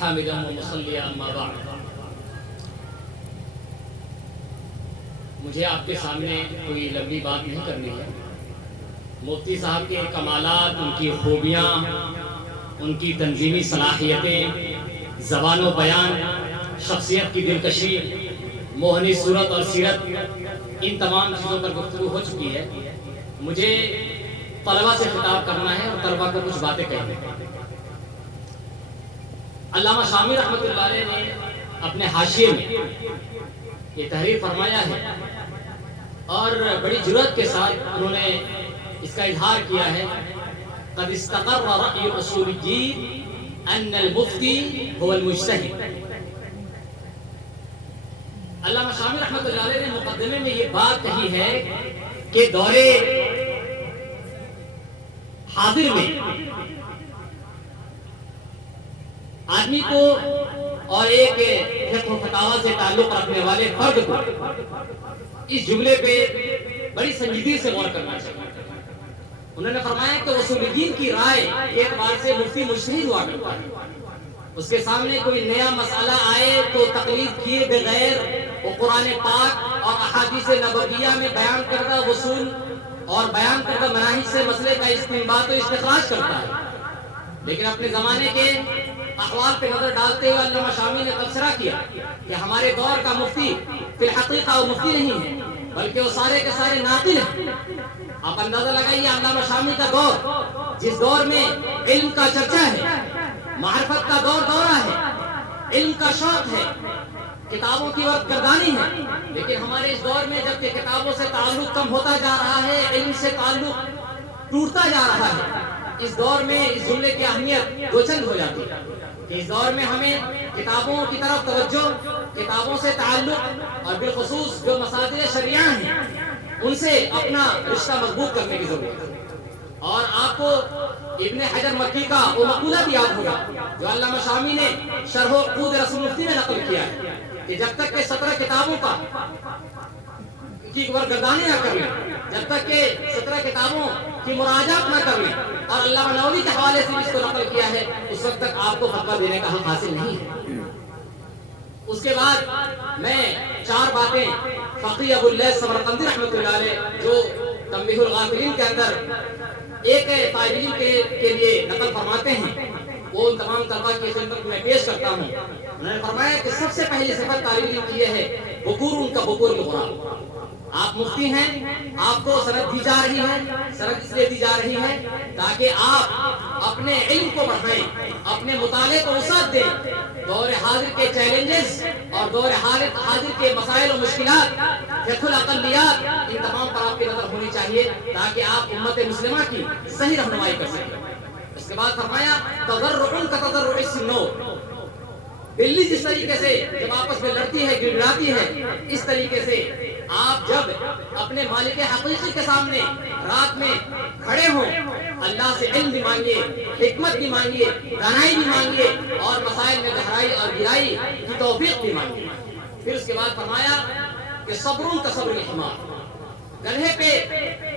حامدا ومصلیا اما بعد۔ مجھے آپ کے سامنے کوئی لمبی بات نہیں کرنی ہے۔ مفتی صاحب کے کمالات، ان کی خوبیاں، ان کی تنظیمی صلاحیتیں، زبان و بیان، شخصیت کی دلکشی، موہنی صورت اور سیرت، ان تمام چیزوں پر گفتگو ہو چکی ہے۔ مجھے طلبہ سے خطاب کرنا ہے اور طلبہ کو کچھ باتیں کہنی ہیں۔ علامہ شامی رحمۃ اللہ علیہ نے اپنے حاشیے میں یہ تحریر فرمایا ہے اور بڑی جرأت کے ساتھ انہوں نے اس کا اظہار کیا ہے، قد استقر رأی اصول الدین ان المفتی هو المجتہد۔ علامہ شامی رحمۃ اللہ علیہ نے مقدمے میں یہ بات کہی ہے کہ دور حاضر میں آدمی کو اور ایک فقہ و فتاوی سے تعلق رکھنے والے فرد کو اس جملے پہ بڑی سنجیدگی سے غور کرنا چاہیے۔ انہوں نے فرمایا کہ اصول الدین کی رائے کے اعتبار سے مفتی مجتہد ہوا کرتا ہے۔ اس کے سامنے کوئی نیا مسئلہ آئے تو تقلید کیے بغیر وہ قرآن پاک اور احادیث نبویہ میں بیان کردہ اصول اور بیان کردہ مناہج سے مسئلے کا استنباط و استخراج کرتا ہے۔ لیکن اپنے زمانے کے احوال پہ نظر ڈالتے ہوئے علامہ شامی نے تبصرہ کیا کہ ہمارے دور کا مفتی فی الحقیقہ وہ مفتی نہیں ہے بلکہ وہ سارے کے سارے ناقل ہیں۔ آپ اندازہ لگائیے علامہ شامی کا دور، جس دور میں علم کا چرچا ہے، معرفت کا دورہ ہے، علم کا شوق ہے، کتابوں کی وقت گردانی ہے، لیکن ہمارے اس دور میں جبکہ کتابوں سے تعلق کم ہوتا جا رہا ہے، علم سے تعلق ٹوٹتا جا رہا ہے، اس دور میں اس جملے کی اہمیت دو چند ہو جاتی ہے کہ اس دور میں ہمیں کتابوں کی طرف توجہ، کتابوں سے تعلق اور بالخصوص جو مساجد شریعہ ہیں ان سے اپنا رشتہ مضبوط کرنے کی ضرورت ہے۔ اور آپ کو ابن حجر مکی کا وہ مقولہ بھی یاد ہوگا جو علامہ شامی نے شرح عقود رسول مفتی میں نقل کیا ہے کہ جب تک کہ 17 کتابوں کا کی گردانی نہ کر لیں، جب تک کہ 17 کتابوں کی مراجعات نہ کر لیں اور علامہ نووی کے حوالے سے اس کو نقل کیا ہے، اس وقت تک آپ کو فتویٰ دینے کا حق حاصل نہیں ہے۔ اس کے بعد میں 4 باتیں فقی ابو اللیث سمرقندی رحمۃ اللہ علیہ جو تنبیہ الغافلین کے اندر ایک طالب علم کے لیے نقل فرماتے ہیں، وہ ان تمام طلباء کی خدمت میں پیش کرتا ہوں۔ انہوں نے فرمایا کہ سب سے پہلی صفت طالب علم کی یہ ہے بکور ان کا بکور القرآن۔ آپ مفتی ہیں، آپ کو سند دی جا رہی ہے، سند اس لیے دی جا رہی ہے تاکہ آپ اپنے علم کو بڑھائیں، اپنے مطالعے کو وسعت دیں، دور حاضر کے چیلنجز اور دور حاضر کے مسائل و مشکلات، فقہ الاقلیات، ان تمام پر آپ کی نظر ہونی چاہیے تاکہ آپ امت مسلمہ کی صحیح رہنمائی کر سکیں۔ اس کے بعد فرمایا تضرع کا تضرع السنور، بلی جس طریقے سے جب آپس میں لڑتی ہے، گڑگڑاتی ہے، اس طریقے سے آپ جب اپنے مالک حقیقی کے سامنے رات میں کھڑے ہوں، اللہ سے علم بھی مانگیے، حکمت بھی مانگیے، دانائی بھی مانگیے اور مسائل میں گہرائی اور گہرائی کی توفیق بھی مانگیے۔ پھر اس کے بعد فرمایا کہ صبر کا صبر الحمار، گدھے پہ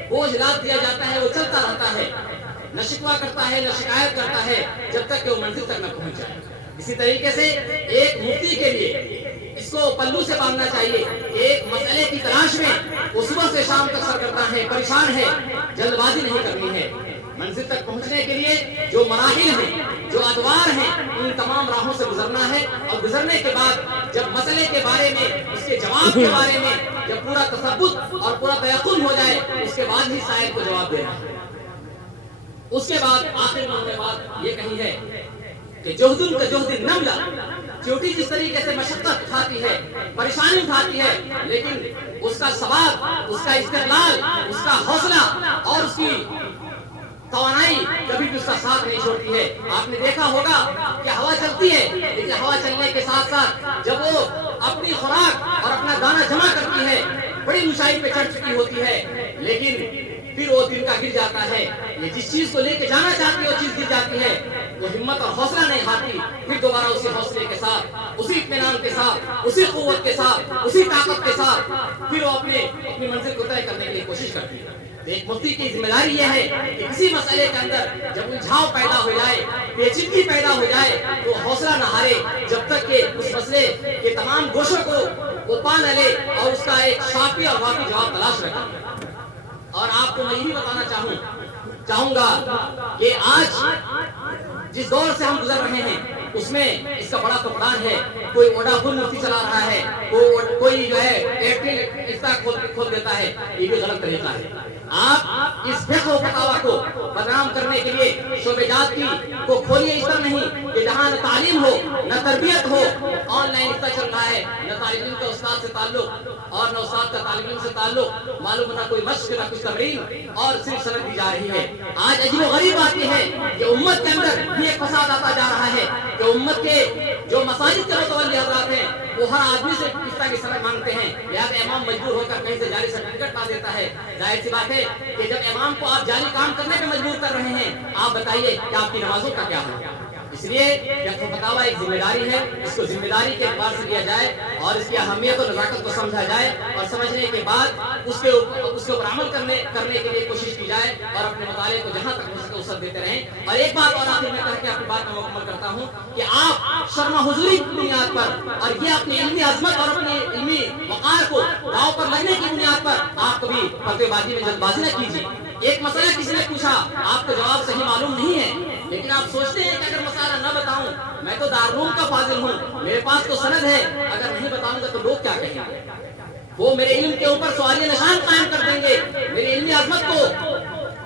بوجھ لاد دیا جاتا ہے، وہ چلتا رہتا ہے، نہ شکوہ کرتا ہے نہ شکایت کرتا ہے جب تک کہ وہ منزل تک نہ پہنچ جائے۔ اسی طریقے سے ایک مفتی کے لیے اس کو پلو سے باندھنا چاہیے، ایک مسئلے کی تلاش میں وہ صبح سے شام تک سر کرتا ہے، پریشان ہے، جلد بازی نہیں کرنی ہے۔ منزل تک پہنچنے کے لیے جو مراحل ہیں، جو ادوار ہیں، ان تمام راہوں سے گزرنا ہے اور گزرنے کے بعد جب مسئلے کے بارے میں، اس کے جواب کے بارے میں جب پورا تثبت اور پورا تیقن ہو جائے اس کے بعد ہی سائل کو جواب دینا ہے۔ اس کے بعد آخر میں انہوں نے بات یہ کہی ہے کہ جہد کا جہد النملہ، چیونٹی جس طریقے سے مشقت اٹھاتی ہے، پریشانی اٹھاتی ہے، لیکن اس کا ثبات، اس کا استقلال، اس کا حوصلہ اور اس کی توانائی کبھی بھی اس کا ساتھ نہیں چھوڑتی ہے۔ آپ نے دیکھا ہوگا کہ ہوا چلتی ہے، لیکن ہوا چلنے کے ساتھ ساتھ جب وہ اپنی خوراک اور اپنا دانہ جمع کرتی ہے، بڑی اونچائی پہ چڑھ چکی ہوتی ہے، لیکن پھر وہ دن کا گر جاتا ہے۔ یہ جس چیز کو لے کے جانا چاہتی ہے وہ چیز گر جاتی ہے، وہ ہمت اور حوصلہ نہیں ہارتی، پھر دوبارہ اسی حوصلے کے ساتھ، اسی اطمینان کے ساتھ، اسی قوت کے ساتھ، اسی طاقت کے ساتھ پھر وہ اپنی منزل کو طے کرنے کے لیے کوشش کرتی ہے۔ ایک مفتی کی ذمہ داری یہ ہے کہ کسی مسئلے کے اندر جب الجھاؤ پیدا ہو جائے، پیچیدگی پیدا ہو جائے تو حوصلہ نہ ہارے جب تک کہ اس مسئلے کے تمام گوشوں کو وہ پا نہ لے اور اس کا ایک شافی اور وافی جواب تلاش رکھے۔ اور آپ کو میں یہ بھی بتانا چاہوں گا کہ آج جس دور سے ہم گزر رہے ہیں اس میں اس کا بڑا فقدان ہے۔ کوئی ووڈافون مفتی چلا رہا ہے، کوئی جو ہے ایئرٹیل انسٹا کھول دیتا ہے، یہ بھی غلط طریقہ ہے۔ آپ اس فقہ و فتاویٰ کو بدنام کرنے کے لیے شعبہ جات کو کھولیے اس طرح نہیں کہ جہاں نہ تعلیم ہو نہ تربیت ہو، آن لائن اتنا چل رہا ہے، نہ طالب علم کا استاد سے تعلق اور نہ استاد کا طالب علم سے تعلق، معلوم نہ کوئی مشق نہ کچھ تمرین، اور صرف سند دی جا رہی ہے۔ آج عجیب و غریب بات یہ ہے کہ امت کے اندر بھی ایک فساد آتا جا رہا ہے کہ امت کے جو مساجد کے متولی حضرات ہیں وہ ہر آدمی سے اس طرح کی سند مانگتے ہیں، لہٰذا امام مجبور ہو کر کہیں سے جعلی سرٹیفکیٹ لا دیتا ہے۔ ظاہر سی بات ہے کہ جب امام کو آپ جعلی کام کرنے پہ مجبور کر رہے ہیں، آپ بتائیے کہ آپ کی نمازوں کا کیا ہوگا؟ اس لیے فقہ و فتاویٰ ایک ذمہ داری ہے، اس کو ذمہ داری کے اعتبار سے لیا جائے اور اس کی اہمیت اور نزاکت کو سمجھا جائے، اور سمجھنے کے بعد اس کے اوپر عمل کرنے کے لیے کوشش کی جائے اور اپنے مطالعے کو جہاں تک ہو سکے وسعت دیتے رہیں۔ اور ایک بات اور آخر میں کہہ کے آپ کی بات میں مکمل کرتا ہوں کہ آپ شرم حضوری کی بنیاد پر اور یہ اپنی علمی عظمت اور اپنی علمی وقار کو داؤ پر لگنے کی بنیاد پر آپ کبھی فتوی بازی میں جلد بازی نہ کیجیے۔ ایک مسئلہ کسی نے پوچھا، آپ کو جواب صحیح معلوم نہیں ہے، لیکن آپ سوچتے ہیں کہ اگر مسئلہ نہ بتاؤں، میں تو دارالعلوم کا فاضل ہوں، میرے پاس تو سند ہے، اگر نہیں بتاؤں گا تو لوگ کیا کہیں گے؟ وہ میرے علم کے اوپر سوالیہ نشان قائم کر دیں گے، میری علمی عظمت کو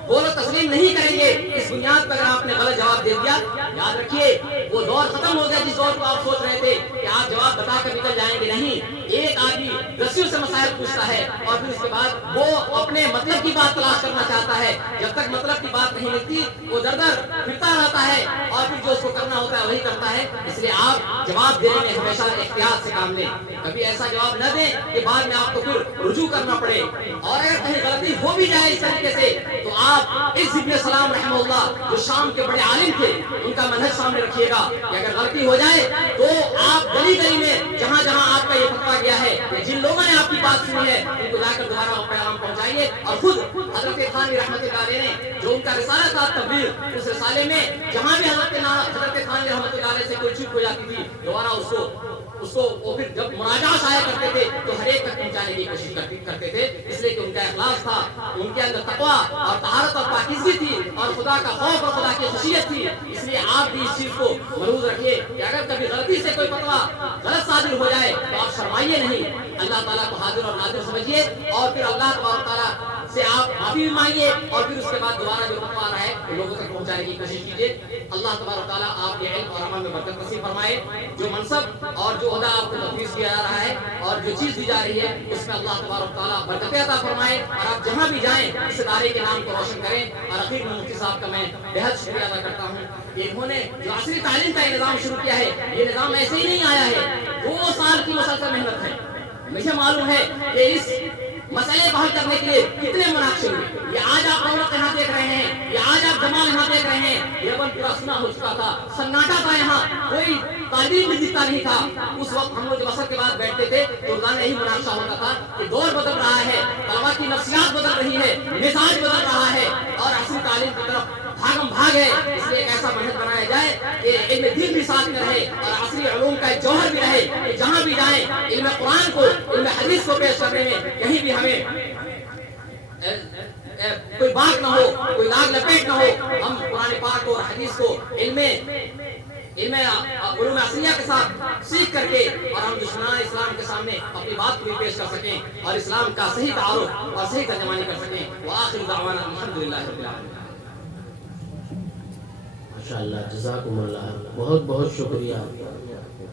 وہ لوگ تسلیم نہیں کریں گے۔ اس بنیاد پر اگر آپ نے غلط جواب دے دیا، یاد رکھیے وہ دور ختم ہو گیا جس دور کو آپ سوچ رہے تھے کہ آپ جواب بتا کر نکل جائیں گے۔ نہیں، ایک آدمی رسیوں سے مسائل پوچھتا ہے اور پھر اس کے بعد وہ اپنے مطلب کی بات تلاش کرنا چاہتا ہے، جب تک مطلب کی بات نہیں ملتی وہ در در پھرتا رہتا ہے اور پھر جو اس کو کرنا ہوتا ہے وہی کرتا ہے۔ اس لیے آپ جواب دینے میں ہمیشہ احتیاط سے کام لیں، کبھی ایسا جواب نہ دیں کہ بعد میں آپ کو پھر رجوع کرنا پڑے، اور اگر کہیں غلطی ہو بھی جائے اس طریقے سے تو آپ اس ابن سلام رحمہ اللہ جو شام کے بڑے عالم تھے ان کا منہج سامنے رکھیے گا کہ اگر غلطی ہو جائے تو آپ گلی گلی میں جہاں جہاں آپ کا یہ فتویٰ گیا ہے، جن لوگوں نے آپ کی بات سنی ہے ان کو جا کر دوبارہ پیغام پہنچائیے۔ اور خود حضرت تھانوی رحمۃ اللہ علیہ نے جو ان کا رسالہ تھا تبلیغ، اس رسالے میں جہاں بھی حضرت تھانوی رحمۃ اللہ علیہ سے کوئی چوک ہو جاتی تھی دوبارہ اس کو وہ پھر جب مراجعات آیا کرتے تھے تو ہر ایک تک پہنچانے کی کوشش کرتے تھے، اس لیے کہ ان کا اخلاص تھا، ان کے اندر تقویٰ اور طہارت اور پاکیزگی تھی اور خدا کا خوف اور خدا کی خشیت تھی۔ اس لیے آپ بھی اس چیز کو ملحوظ رکھیے کہ اگر کبھی غلطی سے کوئی فتویٰ غلط صادر ہو جائے تو آپ شرمائیے نہیں، اللہ تعالیٰ کو حاضر اور ناظر سمجھیے اور پھر اللہ تبارک تعالیٰ سے آپ معافی بھی مانگیے اور پھر اس کے بعد دوبارہ جو فتویٰ آ رہا ہے وہ لوگوں تک پہنچانے کی کوشش کیجیے۔ اللہ تبارک تعالیٰ آپ کے علم اور عمل میں برکت نصیب فرمائے۔ جو منصب اور جو عہدہ آپ کو تفویض کیا جا رہا ہے اور جو چیز دی جا رہی ہے اس میں اللہ تبارک تعالیٰ برکت عطا فرمائے اور آپ جہاں بھی جائیں اس ادارے کے نام کو روشن کریں۔ اور اخیر میں مفتی صاحب کا میں بہت شکریہ ادا کرتا ہوں کہ انہوں نے جو عصری تعلیم کا نظام شروع کیا ہے، یہ نظام ایسے ہی نہیں آیا ہے، 2 سال کی مسلسل محنت ہے۔ مجھے معلوم ہے کہ اس مسئلے کو حل کرنے کے لیے کتنے مناقشے ہوئے۔ یہ آج آپ رونق یہاں دیکھ رہے ہیں، یہ آج آپ جمال یہاں دیکھ رہے ہیں، یہ بند پورا سنا ہو چکا تھا، سناٹا تھا، یہاں کوئی تعلیم بھی دکھتا نہیں تھا۔ اس وقت ہم لوگ جب عصر کے بعد بیٹھتے تھے تو روزانہ یہی مناقشہ ہوتا تھا کہ دور بدل رہا ہے، طلبا کی نفسیات بدل رہی ہے، مزاج بدل رہا ہے اور عصری تعلیم کی طرف بھاگم بھاگ ہے۔ اس لیے ایک ایسا منہج بنایا جائے کہ علم دین بھی ساتھ میں رہے اور عصری علوم کا ایک جوہر بھی رہے کہ جہاں بھی جائیں علم قرآن کو، علم حدیث کو پیش کرنے میں کہیں بھی ہمیں کوئی بات نہ ہو، کوئی لاگ لپیٹ نہ ہو۔ ہم قرآن پاک اور حدیث کو علم علوم عصریہ کے ساتھ سیکھ کر کے اور ہم دشمنان اسلام کے سامنے اپنی بات کو بھی پیش کر سکیں اور اسلام کا صحیح تعارف اور صحیح ترجمانی کر سکیں۔ وآخر دعوانا الحمدللہ رب العالمین۔ ماشاءاللہ، جزاکم اللہ، بہت بہت شکریہ۔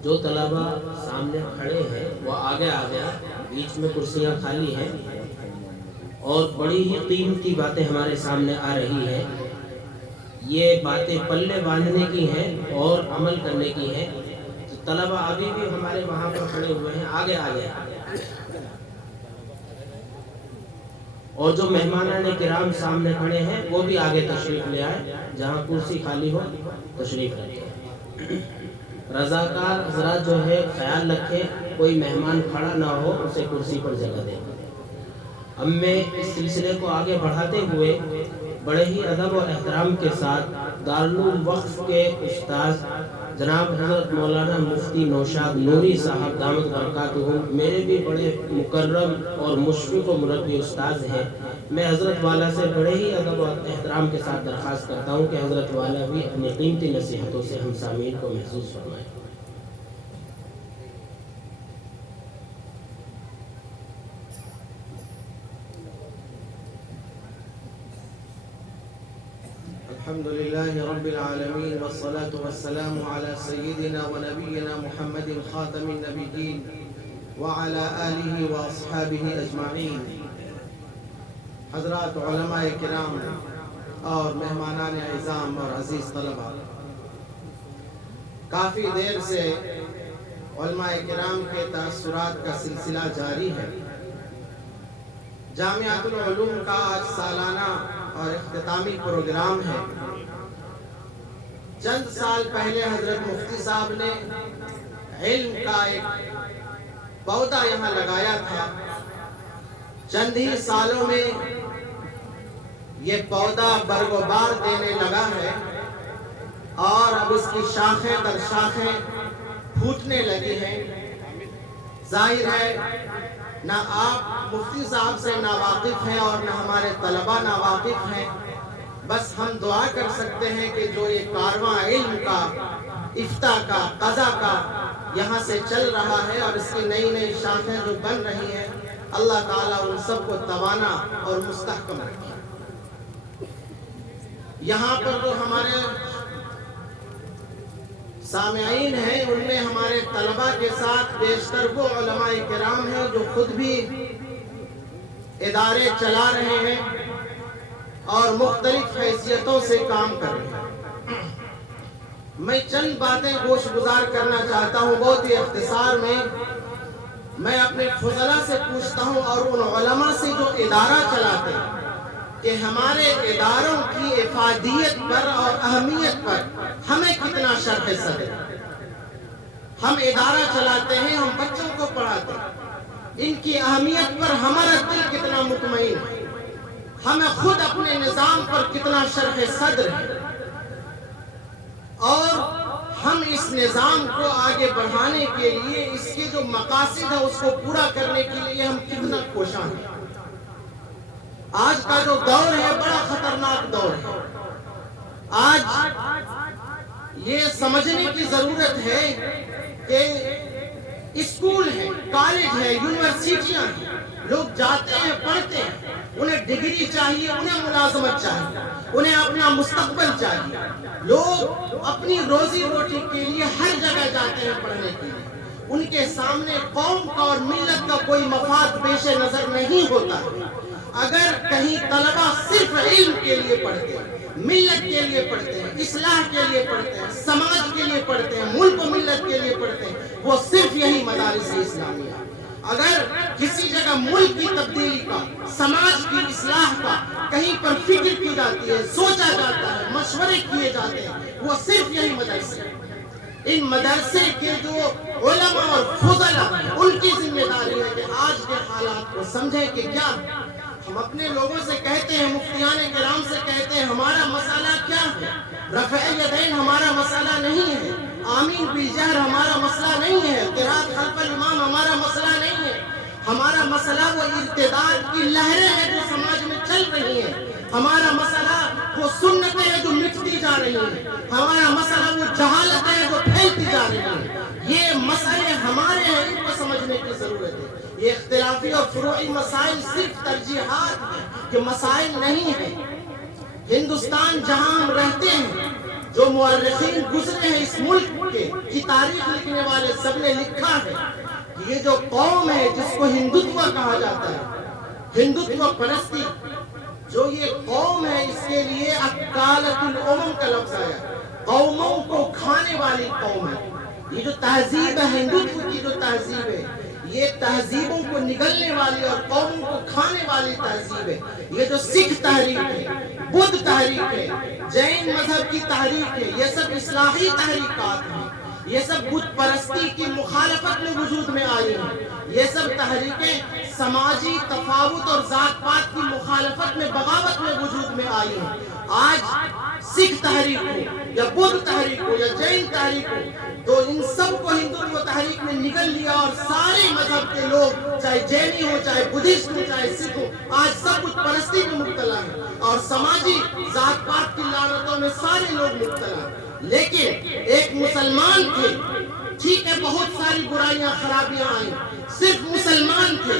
جو طلبہ سامنے کھڑے ہیں وہ آگے آ گیا، بیچ میں کرسیاں خالی ہیں اور بڑی ہی قیمتی باتیں ہمارے سامنے آ رہی ہیں۔ یہ باتیں پلے باندھنے کی ہیں اور عمل کرنے کی ہیں۔ طلبہ ابھی بھی ہمارے وہاں پر کھڑے ہوئے ہیں، آگے آ گئے، اور جو مہمانان کرام سامنے کھڑے ہیں وہ بھی آگے تشریف لے آئے، جہاں کرسی خالی ہو تشریف رکھیں۔ رضاکار حضرات جو ہے خیال رکھیں کوئی مہمان کھڑا نہ ہو، اسے کرسی پر جگہ دیں۔ اب میں اس سلسلے کو آگے بڑھاتے ہوئے بڑے ہی ادب اور احترام کے ساتھ دارالعلوم وقف کے استاذ جناب حضرت مولانا مفتی نوشاد نوری صاحب دامت برکاتہم، میرے بھی بڑے مکرم اور مشفق و مربی استاذ ہیں، میں حضرت والا سے بڑے ہی ادب اور احترام کے ساتھ درخواست کرتا ہوں کہ حضرت والا بھی اپنی قیمتی نصیحتوں سے ہم سامعین کو محظوظ فرمائیں۔ الحمد لله رب العالمين والصلاة والسلام على سيدنا ونبينا محمد خاتم النبيين وعلى آله وأصحابه أجمعين۔ حضرات علماء کرام اور مہمانان اعظام اور عزیز طلبہ، کافی دیر سے علماء کرام کے تاثرات کا سلسلہ جاری ہے۔ جامعۃ العلوم کا آج سالانہ اور اختتامی پروگرام ہے۔ چند سال پہلے حضرت مفتی صاحب نے علم کا ایک پودا یہاں لگایا تھا۔ چند ہی سالوں میں یہ پودا برگ و بار دینے لگا ہے اور اب اس کی شاخیں در شاخیں پھوٹنے لگی ہیں۔ ظاہر ہے نہ آپ مفتی صاحب سے ناواقف ہیں اور نہ ہمارے طلبہ ناواقف ہیں، بس ہم دعا کر سکتے ہیں کہ جو یہ کارواں علم کا، افتاء کا، قضا کا یہاں سے چل رہا ہے اور اس کی نئی نئی شاخیں جو بن رہی ہیں، اللہ تعالیٰ ان سب کو توانا اور مستحکم رکھے۔ یہاں پر جو ہمارے سامعین ہیں ان میں ہمارے طلبہ کے ساتھ بیشتر وہ علماء کرام ہیں جو خود بھی ادارے چلا رہے ہیں اور مختلف حیثیتوں سے کام کر رہے ہیں۔ میں چند باتیں گوش گزار کرنا چاہتا ہوں بہت ہی اختصار میں اپنے فضلہ سے پوچھتا ہوں اور ان علماء سے جو ادارہ چلاتے ہیں کہ ہمارے اداروں کی افادیت پر اور اہمیت پر ہمیں کتنا شرح صدر ہے۔ ہم ادارہ چلاتے ہیں، ہم بچوں کو پڑھاتے ہیں، ان کی اہمیت پر ہمارا دل کتنا مطمئن ہے، ہمیں خود اپنے نظام پر کتنا شرح صدر ہے اور ہم اس نظام کو آگے بڑھانے کے لیے اس کے جو مقاصد ہے اس کو پورا کرنے کے لیے ہم کتنا کوشاں ہیں۔ آج کا جو دور ہے بڑا خطرناک دور ہے۔ آج یہ سمجھنے کی ضرورت ہے کہ اسکول ہے، کالج ہے، یونیورسٹیاں ہیں، لوگ جاتے ہیں، پڑھتے ہیں، انہیں ڈگری چاہیے، انہیں ملازمت چاہیے، انہیں اپنا مستقبل چاہیے۔ لوگ اپنی روزی روٹی کے لیے ہر جگہ جاتے ہیں پڑھنے کے لیے۔ ان کے سامنے قوم کا اور ملت کا کوئی مفاد پیش نظر نہیں ہوتا۔ اگر کہیں طلبہ صرف علم کے لیے پڑھتے ہیں، ملت کے لیے پڑھتے ہیں، اصلاح کے لیے پڑھتے ہیں، سماج کے لیے پڑھتے ہیں، ملک و ملت کے لیے پڑھتے ہیں، وہ صرف یہی مدارس اسلامیہ۔ اگر کسی جگہ ملک کی تبدیلی کا، سماج کی اصلاح کا کہیں پر فکر کی جاتی ہے، سوچا جاتا ہے، مشورے کیے جاتے ہیں، وہ صرف یہی مدرسے ہیں۔ ان مدرسے کے جو علماء اور فضلہ ان کی ذمہ داری ہے کہ آج کے حالات کو سمجھیں کہ کیا ہم اپنے لوگوں سے کہتے ہیں، مفتیان کرام سے کہتے ہیں ہمارا مسئلہ کیا ہے؟ رفع یدین ہمارا مسئلہ نہیں ہے، آمین بالجہر ہمارا مسئلہ نہیں ہے، قرات خلف الامام ہمارا مسئلہ نہیں ہے۔ ہمارا مسئلہ وہ ارتداد کی لہریں ہیں جو سماج میں چل رہی ہیں، ہمارا مسئلہ وہ سنتیں ہیں جو مٹتی جا رہی ہیں، ہمارا مسئلہ وہ جہالتیں ہیں جو پھیلتی جا رہی ہیں۔ یہ مسئلے ہمارے ہیں، ان کو سمجھنے کی ضرورت ہے۔ یہ اختلافی اور فروعی مسائل صرف ترجیحات ہیں کہ مسائل نہیں ہیں۔ ہندوستان جہاں ہم رہتے ہیں، جو مورخین گزرے ہیں اس ملک کے کی تاریخ لکھنے والے سب نے لکھا ہے کہ یہ جو قوم ہے جس کو ہندوتوا کہا جاتا ہے، ہندوتوا پرستی، جو یہ قوم ہے اس کے لیے اکالت الامم کا لفظ آیا، قوموں کو کھانے والی قوم ہے۔ یہ جو تہذیب ہے، ہندوتو کی جو تہذیب ہے، یہ تہذیبوں کو نگلنے والی اور قوموں کو کھانے والی تہذیب ہے۔ یہ جو سکھ تحریک ہے، بدھ تحریک ہے، جین مذہب کی تحریک ہے، یہ سب اصلاحی تحریکات ہیں۔ یہ سب بت پرستی کی مخالفت میں وجود میں آئی ہیں. یہ سب تحریکیں سماجی تفاوت اور ذات پات کی مخالفت میں بغاوت میں وجود میں آئی ہیں. آج سکھ تحریک ہو یا بدھ تحریک ہو یا جین تحریک ہو تو ان سب کو ہندوتو تحریک نے نگل لیا اور سارے مذہب کے لوگ چاہے جینی ہو چاہے بدھسٹ ہو چاہے سکھ ہو آج سب بت پرستی میں مبتلا ہیں اور سماجی ذات پات کی لعنتوں میں سارے لوگ مبتلا ہیں. لیکن ایک مسلمان تھے, ٹھیک ہے بہت ساری برائیاں خرابیاں آئیں, صرف مسلمان تھے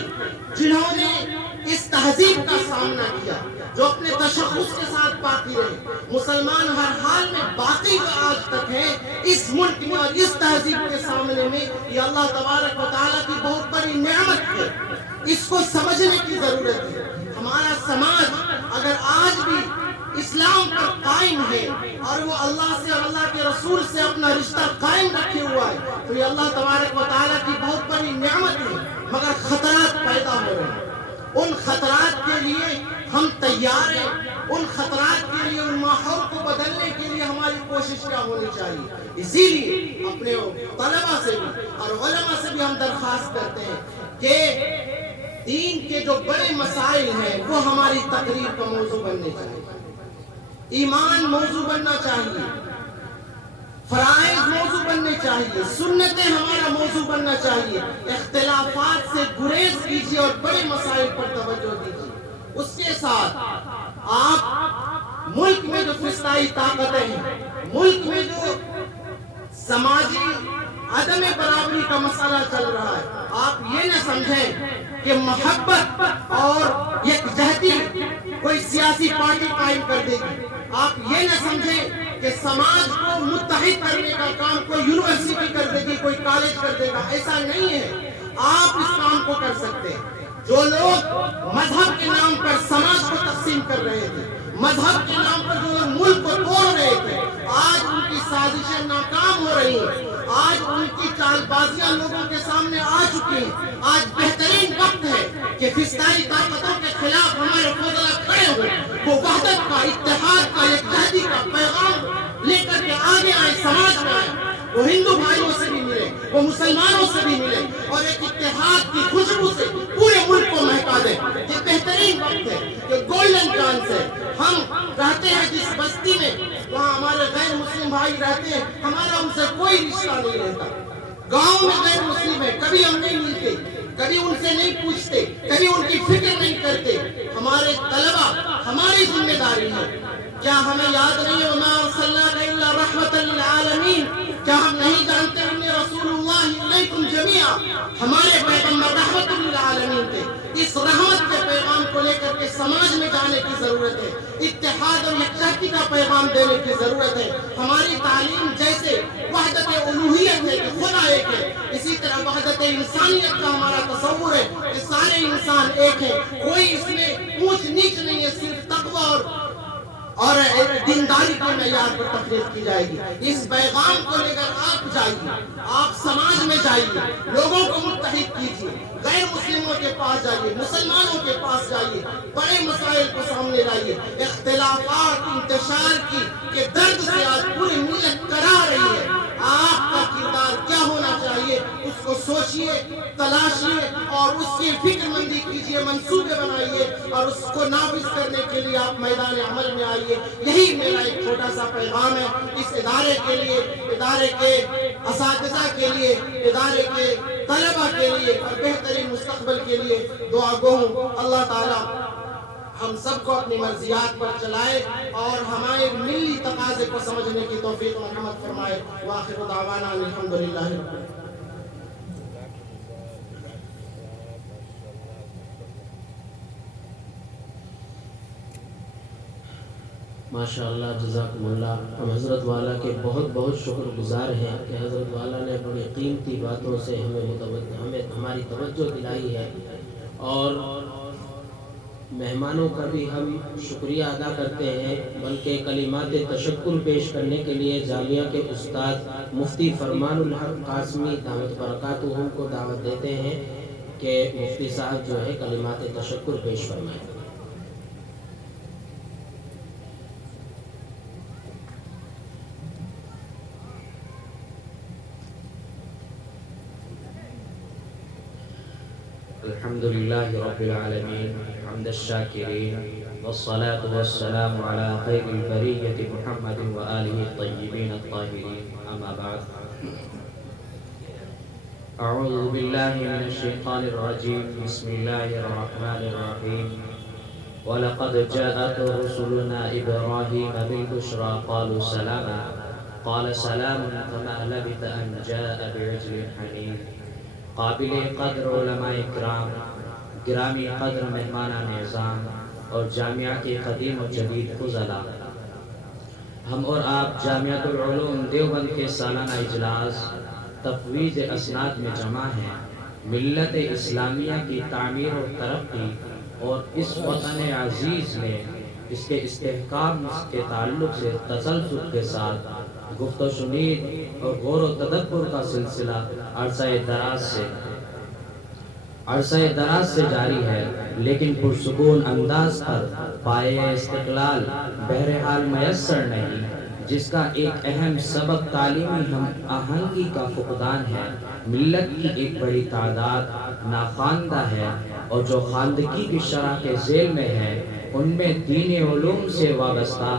جنہوں نے اس تہذیب کا سامنا کیا جو اپنے تشخص کے ساتھ باقی رہے. مسلمان ہر حال میں باقی جو آج تک ہے اس ملک میں اور اس تہذیب کے سامنے میں, یہ اللہ تبارک و تعالیٰ کی بہت بڑی نعمت ہے. اس کو سمجھنے کی ضرورت ہے. ہمارا سماج اگر آج بھی اسلام پر قائم ہے اور وہ اللہ سے اور اللہ کے رسول سے اپنا رشتہ قائم رکھے ہوا ہے تو یہ اللہ تبارک و تعالیٰ کی بہت بڑی نعمت ہے. مگر خطرات پیدا ہو رہے ہیں, ان خطرات کے لیے ہم تیار ہیں. ان خطرات کے لیے ان ماحول کو بدلنے کے لیے ہماری کوشش کیا ہونی چاہیے. اسی لیے اپنے طلبہ سے بھی اور علماء سے بھی ہم درخواست کرتے ہیں کہ دین کے جو بڑے مسائل ہیں وہ ہماری تقریر کا موضوع بننے چاہیے. ایمان موضوع بننا چاہیے, فرائض موضوع بننے چاہیے, سنتیں ہمارا موضوع بننا چاہیے. اختلافات سے گریز کیجیے اور بڑے مسائل پر توجہ دیجیے. اس کے ساتھ آپ ملک میں جو فسطائی طاقتیں ہیں, ملک میں جو سماجی عدم برابری کا مسئلہ چل رہا ہے, آپ یہ نہ سمجھیں کہ محبت اور یکجہتی کوئی سیاسی پارٹی قائم کر دے گی. آپ یہ نہ سمجھیں کہ سماج کو متحد کرنے کا کام کوئی یونیورسٹی کر دے گی, کوئی کالج کر دے گا. ایسا نہیں ہے. آپ اس کام کو کر سکتے ہیں. جو لوگ مذہب کے نام پر سماج کو تقسیم کر رہے تھے, مذہب کے نام پر جو لوگ ملک کو توڑ رہے تھے, آج ان کی سازشیں ناکام ہو رہی ہیں. آج ان کی چال بازیاں لوگوں کے سامنے آ چکی ہیں. آج بہترین وقت ہے کہ فسطائی طاقتوں کے خلاف ہمارے فضلہ کھڑے ہوں, وہ وحدت کا, اتحاد کا, یکجہتی کا پیغام لے کر کے آگے آئے, سماج میں آئے. وہ ہندو بھائیوں سے بھی ملے, وہ مسلمانوں سے بھی ملے اور ایک اتحاد کی خوشبو سے پورے ملک کو مہکا دے. یہ بہترین وقت ہے کہ گولڈن چانس ہے. ہم رہتے ہیں جس بستی میں, وہاں ہمارے غیر مسلم بھائی رہتے ہیں, ہمارا ان سے کوئی رشتہ نہیں رہتا. گاؤں میں غیر مسلم ہے, کبھی ہم نہیں ملتے, کبھی ان سے نہیں پوچھتے, کبھی ان کی فکر نہیں کرتے. ہمارے طلبہ ہماری ذمہ داری ہے. کیا ہمیں یاد نہیں ہے وما ارسلناک الا رحمۃ للعالمین؟ کیا ہم نہیں جانتے ان رسول اللہ الیکم جمیعا؟ ہمارے پیغمبر رحمت للعالمین تھے. اس رحمت کے پیغام کو لے کر کے سماج میں جانے کی ضرورت ہے. اتحاد اور یکجہتی کا پیغام دینے کی ضرورت ہے. ہماری تعلیم جیسے وحدت الوہیت ہے کہ خدا ایک ہے, اسی طرح وحدت انسانیت کا ہمارا تصور ہے کہ سارے انسان ایک ہیں, کوئی اس میں اونچ نیچ نہیں ہے. صرف تقوی اور دینداری کے معیار پر تقریر کی جائے گی. اس پیغام کو لے کر آپ جائیے, آپ سماج میں جائیے, لوگوں کو متحد کیجیے, غیر مسلموں کے پاس جائیے, مسلمانوں کے پاس جائیے, بڑے مسائل کو سامنے لائیے. اختلافات انتشار کی کہ درد سے آج پوری ملت کرا رہی ہے. آپ کا کردار کیا ہونا چاہیے اس کو سوچئے, تلاشیے اور اس کی فکر مندی کیجیے, منصوبے بنائیے اور اس کو نافذ کرنے کے لیے آپ میدان عمل میں آئیے. یہی میرا ایک چھوٹا سا پیغام ہے اس ادارے کے لیے, ادارے کے اساتذہ کے لیے, ادارے کے طلبہ کے لیے اور بہترین مستقبل کے لیے. دعا گو ہوں اللہ تعالیٰ ہم سب کو اپنی مرضیات پر چلائے اور ہمارے ملی تقاضے کو سمجھنے کی توفیق مرحمت فرمائے. وآخر دعوانا الحمدللہ رب العالمین. ماشاء اللہ, جزاکم اللہ. ہم حضرت والا کے بہت بہت شکر گزار ہیں کہ حضرت والا نے بڑی قیمتی باتوں سے ہمیں ہماری توجہ دلائی ہے اور مہمانوں کا بھی ہم شکریہ ادا کرتے ہیں. بلکہ کلمات تشکر پیش کرنے کے لیے جامعہ کے استاد مفتی فرمان الحق قاسمی دامت برکاتہم کو دعوت دیتے ہیں کہ مفتی صاحب جو ہے کلمات تشکر پیش فرمائیں. الحمد لله رب العالمين حمد الشاكرين والصلاة والسلام على خير البرية محمد وآله الطيبين الطاهرين أما بعد أعوذ بالله من الشيطان الرجيم بسم الله الرحمن الرحيم ولقد جاءت رسلنا إبراهيم بالبشرى قالوا سلاما قال سلام فما لبث أن جاء بعجل حنين قابل قدر علماء اکرام، گرامی قدر مہمانان نظام اور جامعہ کے قدیم و جدید فضلاء، ہم اور آپ جامعۃ العلوم دیوبند کے سالانہ اجلاس تفویض اسناد میں جمع ہیں ملت اسلامیہ کی تعمیر و ترقی اور اس وطن عزیز میں اس کے استحکام کے تعلق سے تسلسل کے ساتھ گفت و شنید اور غور و تدبر کا سلسلہ عرصہ دراز سے جاری ہے، لیکن پرسکون انداز پر پائے استقلال بہرحال میسر نہیں، جس کا ایک اہم سبب تعلیمی ہم آہنگی کا فقدان ہے۔ ملت کی ایک بڑی تعداد ناخواندہ ہے اور جو خواندگی کی شرح کے ذیل میں ہے ان میں دینی علوم سے وابستہ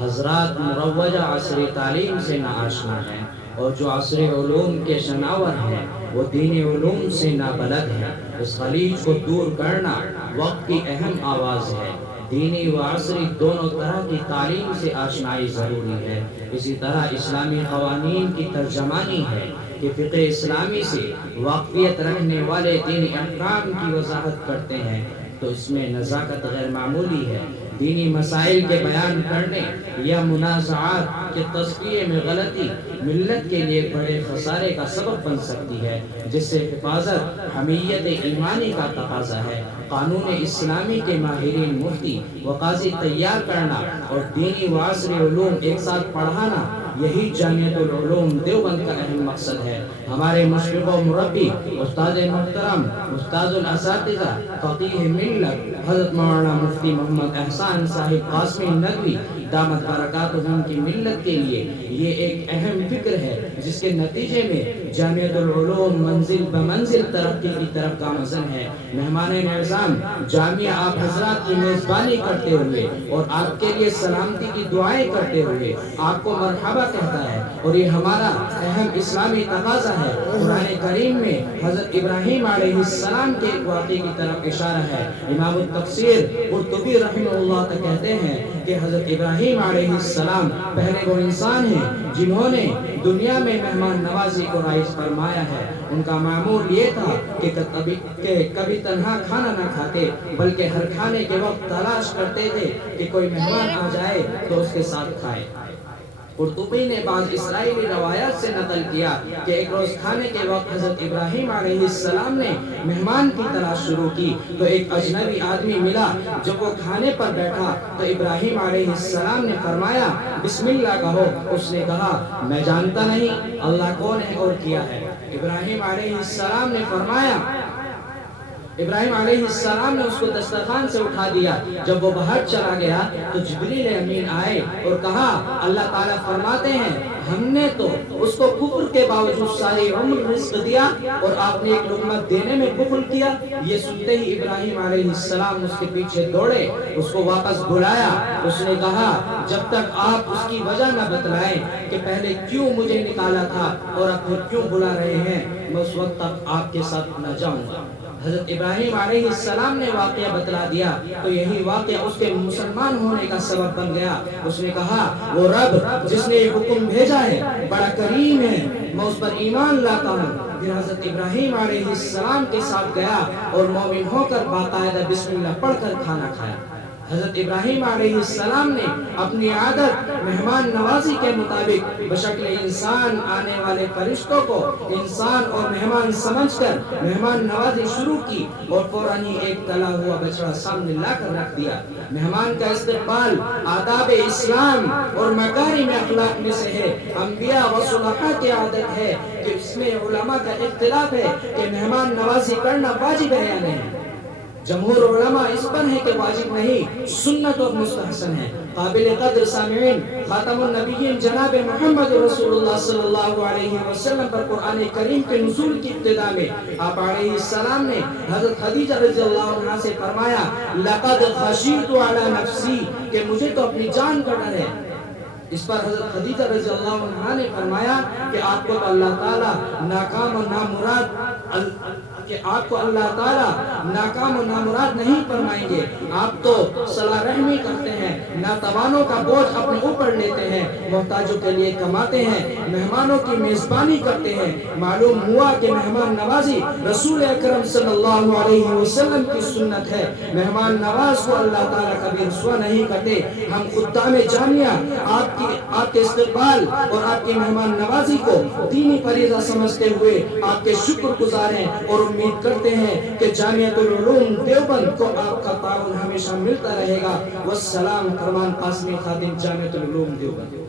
حضرات مروجہ عصری تعلیم سے ناآشنا ہیں، اور جو عصری علوم کے شناور ہیں وہ دینی علوم سے نابلد ہیں۔ اس خلیج کو دور کرنا وقت کی اہم آواز ہے۔ دینی و عصری دونوں طرح کی تعلیم سے آشنائی ضروری ہے۔ اسی طرح اسلامی قوانین کی ترجمانی ہے کہ فقہ اسلامی سے واقفیت رکھنے والے دینی احکام کی وضاحت کرتے ہیں تو اس میں نزاکت غیر معمولی ہے۔ دینی مسائل کے بیان کرنے یا منازعات کے تذکیے میں غلطی ملت کے لیے بڑے خسارے کا سبب بن سکتی ہے، جس سے حفاظت حمیت ایمانی کا تقاضا ہے۔ قانون اسلامی کے ماہرین مفتی و قاضی تیار کرنا اور دینی و عصری علوم ایک ساتھ پڑھانا، یہی جامعۃ العلوم دیوبند کا اہم مقصد ہے۔ ہمارے مشرق و مربی استاد محترم، استاد الاساتذہ، فقیہ ملت حضرت مولانا مفتی محمد احسان صاحب قاسمی ندوی دامت برکاتہم کی ملت کے لیے یہ ایک اہم فکر ہے، جس کے نتیجے میں جامعۃ العلوم منزل بمنزل ترقی کی طرف گامزن ہے۔ مہمان نظام جامعہ آپ حضرات کی میزبانی کرتے ہوئے اور آپ کے لیے سلامتی کی دعائیں کرتے ہوئے آپ کو مرحبا کہتا ہے، اور یہ ہمارا اہم اسلامی تقاضا ہے۔ قرآن کریم میں حضرت ابراہیم علیہ السلام کے ایک واقعے کی طرف اشارہ ہے۔ امام التفسیر قرطبی رحمہ اللہ تعالی کہتے ہیں کہ حضرت ابراہیم علیہ السلام پہلے وہ انسان ہیں جنہوں نے دنیا میں مہمان نوازی کو رائج فرمایا ہے۔ ان کا معمول یہ تھا کہ کبھی تنہا کھانا نہ کھاتے، بلکہ ہر کھانے کے وقت تلاش کرتے تھے کہ کوئی مہمان آ جائے تو اس کے ساتھ کھائے۔ قرطبی نے بعض اسرائیلی روایات سے نقل کیا کہ ایک روز کھانے کے وقت حضرت ابراہیم علیہ السلام نے مہمان کی تلاش شروع کی تو ایک اجنبی آدمی ملا۔ جب وہ کھانے پر بیٹھا تو ابراہیم علیہ السلام نے فرمایا بسم اللہ کہو۔ اس نے کہا میں جانتا نہیں اللہ کون ہے اور کیا ہے۔ ابراہیم علیہ السلام نے فرمایا، ابراہیم علیہ السلام نے اس کو دسترخوان سے اٹھا دیا۔ جب وہ باہر چلا گیا تو جبریل امین آئے اور کہا اللہ تعالیٰ فرماتے ہیں ہم نے تو اس کو کفر کے باوجود ساری عمر رزق دیا اور آپ نے ایک لقمہ دینے میں کفر کیا۔ یہ سنتے ہی ابراہیم علیہ السلام اس کے پیچھے دوڑے، اس کو واپس بلایا۔ اس نے کہا جب تک آپ اس کی وجہ نہ بتلائیں کہ پہلے کیوں مجھے نکالا تھا اور اب پھر کیوں بلا رہے ہیں، میں اس وقت تک آپ کے ساتھ نہ جاؤں گا۔ حضرت ابراہیم علیہ السلام نے واقعہ بتلا دیا تو یہی واقعہ اس کے مسلمان ہونے کا سبب بن گیا۔ اس نے کہا وہ رب جس نے یہ حکم بھیجا ہے بڑا کریم ہے، میں اس پر ایمان لاتا ہوں۔ پھر حضرت ابراہیم علیہ السلام کے ساتھ گیا اور مومن ہو کر باقاعدہ بسم اللہ پڑھ کر کھانا کھایا۔ حضرت ابراہیم علیہ السلام نے اپنی عادت مہمان نوازی کے مطابق بشکل انسان آنے والے فرشتوں کو انسان اور مہمان سمجھ کر مہمان نوازی شروع کی اور فوراً ہی ایک تلا ہوا بچڑا سامنے لا کر رکھ دیا۔ مہمان کا استقبال آداب اسلام اور مکارم اخلاق میں سے ہے۔ انبیاء و صلحاء کی عادت ہے کہ اس میں علماء کا اختلاف ہے کہ مہمان نوازی کرنا واجب ہے یا نہیں۔ جمہور علماء اس پر ہے کہ واجب نہیں، سنت اور مستحسن ہے۔ قابل قدر سامعین، خاتم النبیین جناب محمد رسول اللہ صلی اللہ علیہ وسلم پر قرآن کریم کے نزول کی ابتدا میں آپ علیہ السلام نے حضرت خدیجہ رضی اللہ عنہ سے فرمایا لقد خشیت علی نفسی، کہ مجھے تو اپنی جان کا ڈر ہے۔ اس پر حضرت خدیجہ رضی اللہ عنہ نے فرمایا کہ آپ کو اللہ تعالیٰ ناکام و نامراد کہ آپ کو اللہ تعالیٰ ناکام و نامراد نہیں فرمائیں گے، آپ تو صلح رحمی کرتے ہیں، ناتوانوں کا بوجھ اپنے اوپر لیتے ہیں، محتاجوں کے لیے کماتے ہیں، مہمانوں کی میزبانی کرتے ہیں۔ معلوم ہوا کہ مہمان نوازی رسول اکرم صلی اللہ علیہ وسلم کی سنت ہے، مہمان نواز کو اللہ تعالیٰ کبھی رسوا نہیں کرتے۔ ہم خدام جامعہ آپ کے استقبال اور آپ کی مہمان نوازی کو دینی فریضہ سمجھتے ہوئے آپ کے شکر گزار ہیں اور امید کرتے ہیں کہ جامعۃ العلوم دیوبند کو آپ کا تعاون ہمیشہ ملتا رہے گا۔ والسلام، فرمان قاسمی، خادم جامعۃ العلوم دیوبند۔